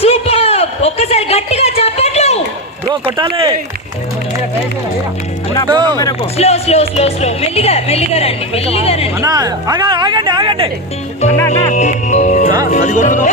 Super. ఒక్కసారి గట్టిగా చప్పట్లు. బ్రో కొట్టాలి. స్లో స్లో స్లో స్లో మెల్లిగా మెల్లిగా రండి మెల్లిగా రండి. ఆగండి ఆగండి. అన్న అన్న అది కొడుకు.